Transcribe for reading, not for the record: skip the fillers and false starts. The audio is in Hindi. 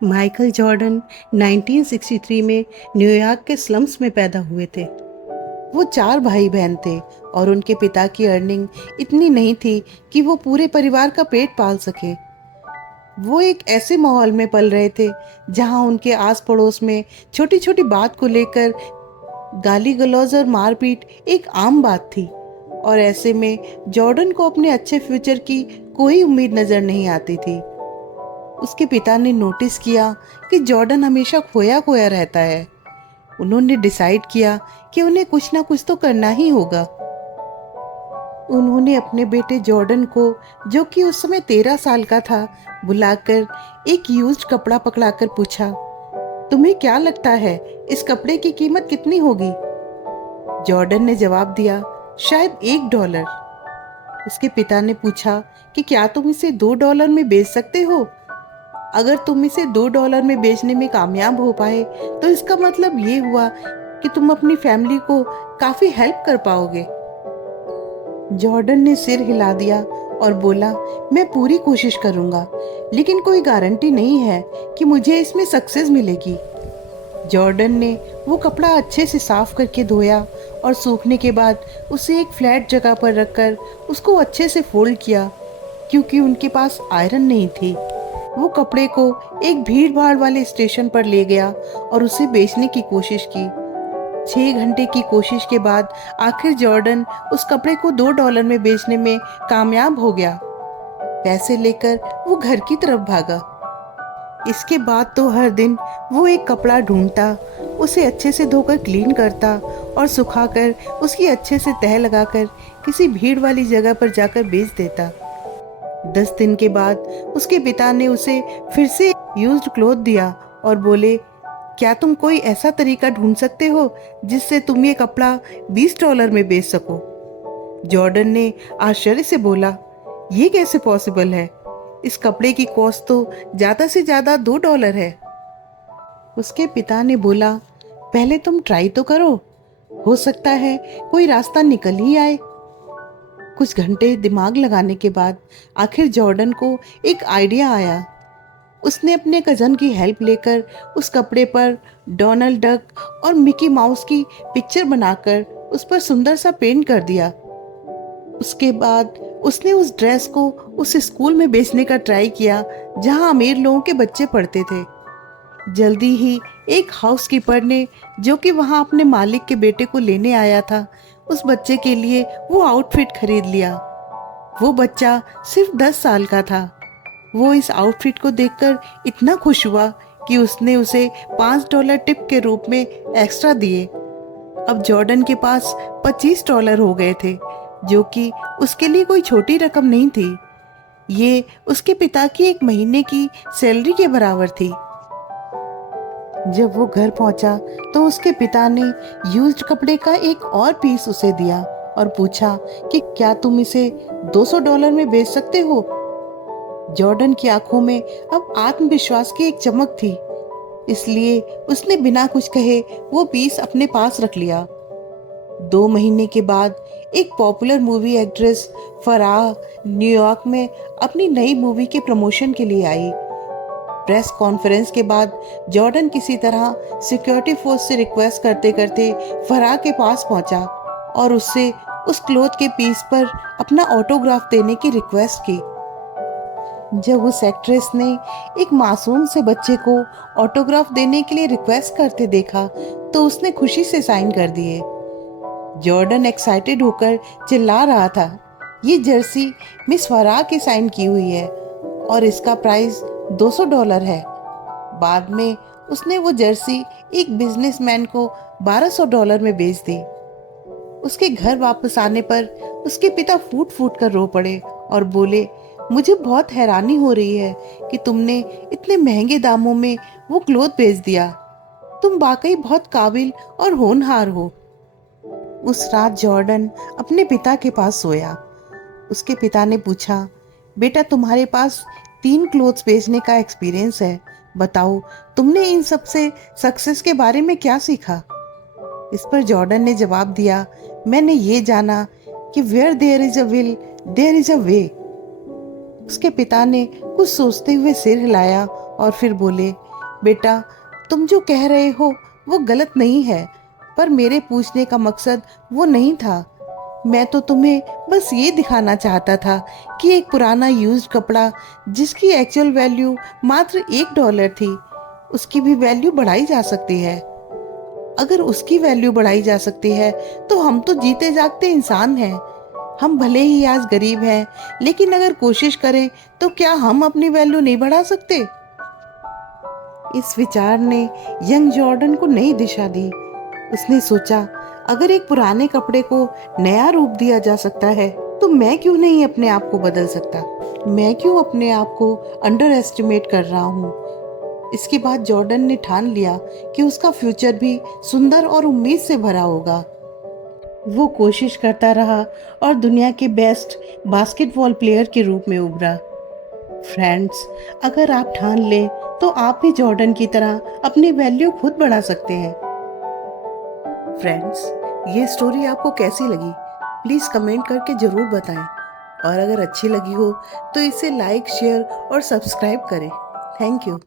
माइकल जॉर्डन 1963 में न्यूयॉर्क के स्लम्स में पैदा हुए थे। वो 4 भाई बहन थे और उनके पिता की अर्निंग इतनी नहीं थी कि वो पूरे परिवार का पेट पाल सके। वो एक ऐसे माहौल में पल रहे थे जहां उनके आस पड़ोस में छोटी छोटी बात को लेकर गाली गलौज और मारपीट एक आम बात थी। और ऐसे में जॉर्डन को अपने अच्छे फ्यूचर की कोई उम्मीद नजर नहीं आती थी। उसके पिता ने नोटिस किया कि जॉर्डन हमेशा खोया खोया रहता है। उन्होंने डिसाइड किया कि उन्हें कुछ ना कुछ तो करना ही होगा। उन्होंने अपने बेटे जॉर्डन को, जो कि उस समय 13 साल का था, बुलाकर एक यूज्ड कपड़ा पकड़ाकर पूछा, तुम्हें क्या लगता है इस कपड़े की कीमत कितनी होगी? जॉर्डन ने जवाब दिया, शायद $1। उसके पिता ने पूछा कि क्या तुम इसे $2 में बेच सकते हो? अगर तुम इसे $2 में बेचने में कामयाब हो पाए तो इसका मतलब ये हुआ कि तुम अपनी फैमिली को काफी हेल्प कर पाओगे। जॉर्डन ने सिर हिला दिया और बोला, मैं पूरी कोशिश करूंगा, लेकिन कोई गारंटी नहीं है कि मुझे इसमें सक्सेस मिलेगी। जॉर्डन ने वो कपड़ा अच्छे से साफ करके धोया और सूखने के बाद उसे एक फ्लैट जगह पर रखकर उसको अच्छे से फोल्ड किया। क्योंकि उनके पास आयरन नहीं थी, वो कपड़े को एक भीड़ भाड़ वाले स्टेशन पर ले गया और उसे बेचने की कोशिश की। 6 घंटे की कोशिश के बाद आखिर जॉर्डन उस कपड़े को $2 में बेचने में कामयाब हो गया। पैसे लेकर वो घर की तरफ भागा। इसके बाद तो हर दिन वो एक कपड़ा ढूंढता, उसे अच्छे से धोकर क्लीन करता और सुखाकर उसकी अच्छे से तह लगाकर किसी भीड़ वाली जगह पर जाकर बेच देता। 10 दिन के बाद उसके पिता ने उसे फिर से यूज्ड क्लॉथ दिया और बोले, क्या तुम कोई ऐसा तरीका ढूंढ सकते हो जिससे तुम ये कपड़ा $20 में बेच सको? जॉर्डन ने आश्चर्य से बोला, ये कैसे पॉसिबल है? इस कपड़े की कॉस्ट तो ज्यादा से ज्यादा $2 है। उसके पिता ने बोला, पहले तुम ट्राई तो करो, हो सकता है कोई रास्ता निकल ही आए। कुछ घंटे दिमाग लगाने के बाद आखिर जॉर्डन को एक आइडिया आया। उसने अपने कजन की हेल्प लेकर उस कपड़े पर डोनाल्ड डक और मिकी माउस की पिक्चर बनाकर उस पर सुंदर सा पेंट कर दिया। उसके बाद उसने उस ड्रेस को उस स्कूल में बेचने का ट्राई किया जहां अमीर लोगों के बच्चे पढ़ते थे। जल्दी ही एक हाउसकीपर ने, जो कि वहां अपने मालिक के बेटे को लेने आया था, उस बच्चे के लिए वो आउटफिट खरीद लिया। वो बच्चा सिर्फ 10 साल का था। वो इस आउटफिट को देखकर इतना खुश हुआ कि उसने उसे $5 टिप के रूप में एक्स्ट्रा दिए। अब जॉर्डन के पास $25 हो गए थे, जो कि उसके लिए कोई छोटी रकम नहीं थी। ये उसके पिता की एक महीने की सैलरी के बराबर थी। जब वो घर पहुंचा तो उसके पिता ने यूज्ड कपड़े का एक और पीस उसे दिया और पूछा कि क्या तुम इसे $200 में बेच सकते हो? जॉर्डन की आंखों में अब आत्मविश्वास की एक चमक थी, इसलिए उसने बिना कुछ कहे वो पीस अपने पास रख लिया। 2 महीने के बाद एक popular movie actress Farah New York में अपनी नई मूवी के प्रमोशन के लिए आई। प्रेस कॉन्फ्रेंस के बाद जॉर्डन किसी तरह सिक्योरिटी फोर्स से रिक्वेस्ट करते करते फराह के पास पहुंचा और उससे उस क्लोथ के पीस पर अपना ऑटोग्राफ देने की रिक्वेस्ट की। जब उस एक्ट्रेस ने एक मासूम से बच्चे को ऑटोग्राफ देने के लिए रिक्वेस्ट करते देखा तो उसने खुशी से साइन कर दिए। जॉर्डन एक्साइटेड होकर चिल्ला रहा था, ये जर्सी मिस फराह की साइन की हुई है और इसका प्राइस $200 है। बाद में उसने वो जर्सी एक बिजनेसमैन को $1200 में बेच दी। उसके घर वापस आने पर उसके पिता फूट फूट कर रो पड़े और बोले, मुझे बहुत हैरानी हो रही है कि तुमने इतने महंगे दामों में वो क्लोथ बेच दिया। तुम वाकई बहुत काबिल और होनहार हो। उस रात जॉर्डन अपने पिता के पास सोया। उसके पिता ने पूछा, बेटा तुम्हारे पास 3 क्लोथ्स बेचने का एक्सपीरियंस है, बताओ तुमने इन सब से सक्सेस के बारे में क्या सीखा? इस पर जॉर्डन ने जवाब दिया, मैंने ये जाना कि where there is a will there is a way. उसके पिता ने कुछ सोचते हुए सिर हिलाया और फिर बोले, बेटा तुम जो कह रहे हो वो गलत नहीं है, पर मेरे पूछने का मकसद वो नहीं था। मैं तो तुम्हें बस ये दिखाना चाहता था कि एक पुराना यूज्ड कपड़ा जिसकी एक्चुअल वैल्यू मात्र $1 थी, उसकी भी वैल्यू बढ़ाई जा सकती है। अगर उसकी वैल्यू बढ़ाई जा सकती है तो हम तो जीते जागते इंसान हैं। हम भले ही आज गरीब हैं, लेकिन अगर कोशिश करें तो क्या हम अपनी वैल्यू नहीं बढ़ा सकते? इस विचार ने यंग जॉर्डन को नई दिशा दी। उसने सोचा, अगर एक पुराने कपड़े को नया रूप दिया जा सकता है तो मैं क्यों नहीं अपने आप को बदल सकता? मैं क्यों अपने आप को अंडर एस्टिमेट कर रहा हूँ? इसके बाद जॉर्डन ने ठान लिया कि उसका फ्यूचर भी सुंदर और उम्मीद से भरा होगा। वो कोशिश करता रहा और दुनिया के बेस्ट बास्केटबॉल प्लेयर के रूप में उभरा। फ्रेंड्स, अगर आप ठान लें तो आप भी जॉर्डन की तरह अपनी वैल्यू खुद बढ़ा सकते हैं। फ्रेंड्स, ये स्टोरी आपको कैसी लगी? प्लीज़ कमेंट करके ज़रूर बताएं, और अगर अच्छी लगी हो तो इसे लाइक, शेयर और सब्सक्राइब करें। Thank you.